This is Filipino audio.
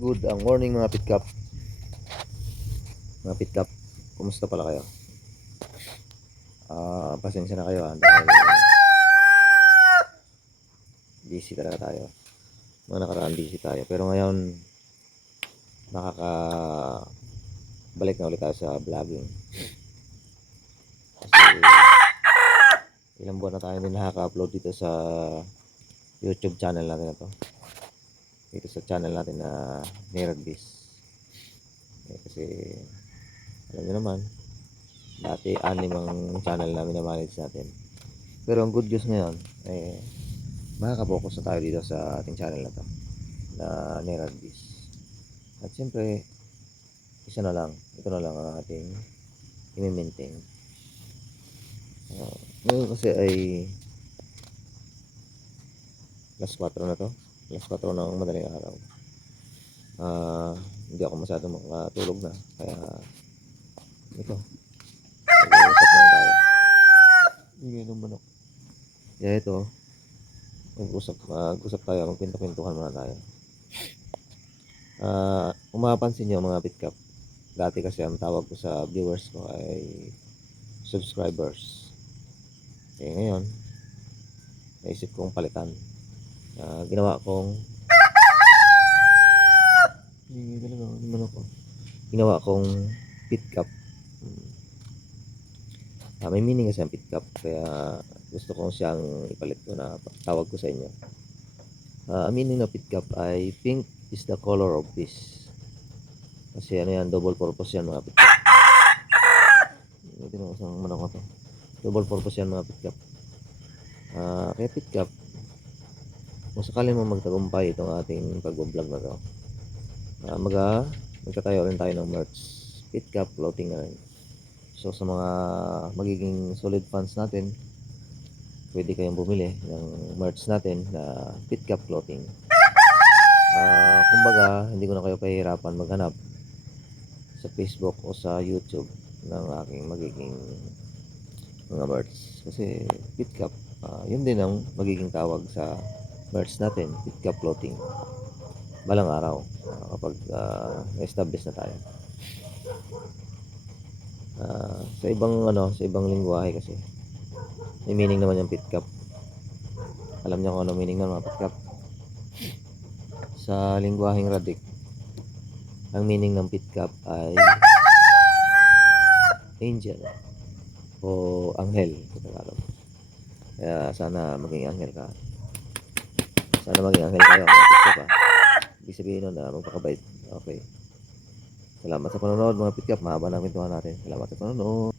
Good morning mga pitkap. Mga pitkap, kumusta pala kayo? Pasensya na kayo dahil busy talaga tayo. Mga nakaraan busy tayo. Pero ngayon, balik na ulit tayo sa vlogging. Kasi ilang buwan na tayo din nakaka-upload dito sa YouTube channel natin na to. Dito sa channel natin na Neragbiz. Kasi alam nyo naman, dati 6 ang channel namin na manage natin. Pero ang good news ngayon, makaka-focus na tayo dito sa ating channel na to na Neragbiz. At siyempre, ito na lang ang ating i-maintain. Ngayon kasi ay last 4 na to. Last 4 ng madaling araw. Hindi ako masyadong makatulog na. Kaya ito, mag-uusap lang tayo. Ingay ng manok. Kaya ito, mag-usap tayo, magpinto-pintuhan muna tayo. Umapansin nyo mga pitkap, dati kasi ang tawag ko sa viewers ko ay subscribers. Ngayon, naisip kong palitan. Ginawa kong pitkap. May meaning kasi ang pitkap, kaya gusto kong siyang ipalit ko na tawag ko sa inyo. Ang meaning ng pitkap ay pink is the color of peace. Kasi ano yan, double purpose yan mga pitkap. Ito na isang manok ko to. Double purpose yan mga pitkap. Kaya pitkap, kung sakaling mo magtagumpay itong ating pag-vlog na to, magtatayo rin tayo ng merch. Pitkap clothing na rin. So sa mga magiging solid fans natin, pwede kayong bumili ng merch natin na Pitkap clothing. Kumbaga, hindi ko na kayo pahihirapan maghanap sa Facebook o sa YouTube ng aking magiging mga merch. Kasi Pitkap, yun din ang magiging tawag sa merch natin, Pitkap clothing. Balang araw, kapag establish na tayo. Sa ibang lingwahe kasi may meaning naman yung pitkap. Alam niyo kung ano meaning ng mga pitkap? Sa lingwaheng Radik, ang meaning ng pitkap ay angel o anghel sa Tagalog. Kaya sana maging anghel ka. Sana maging anghel kayo mga pitkap. Ibig sabihin nun na magpakabait. Okay. Salamat sa panonood mga pitkap. Mahaba na kwentuhan natin. Salamat sa panonood.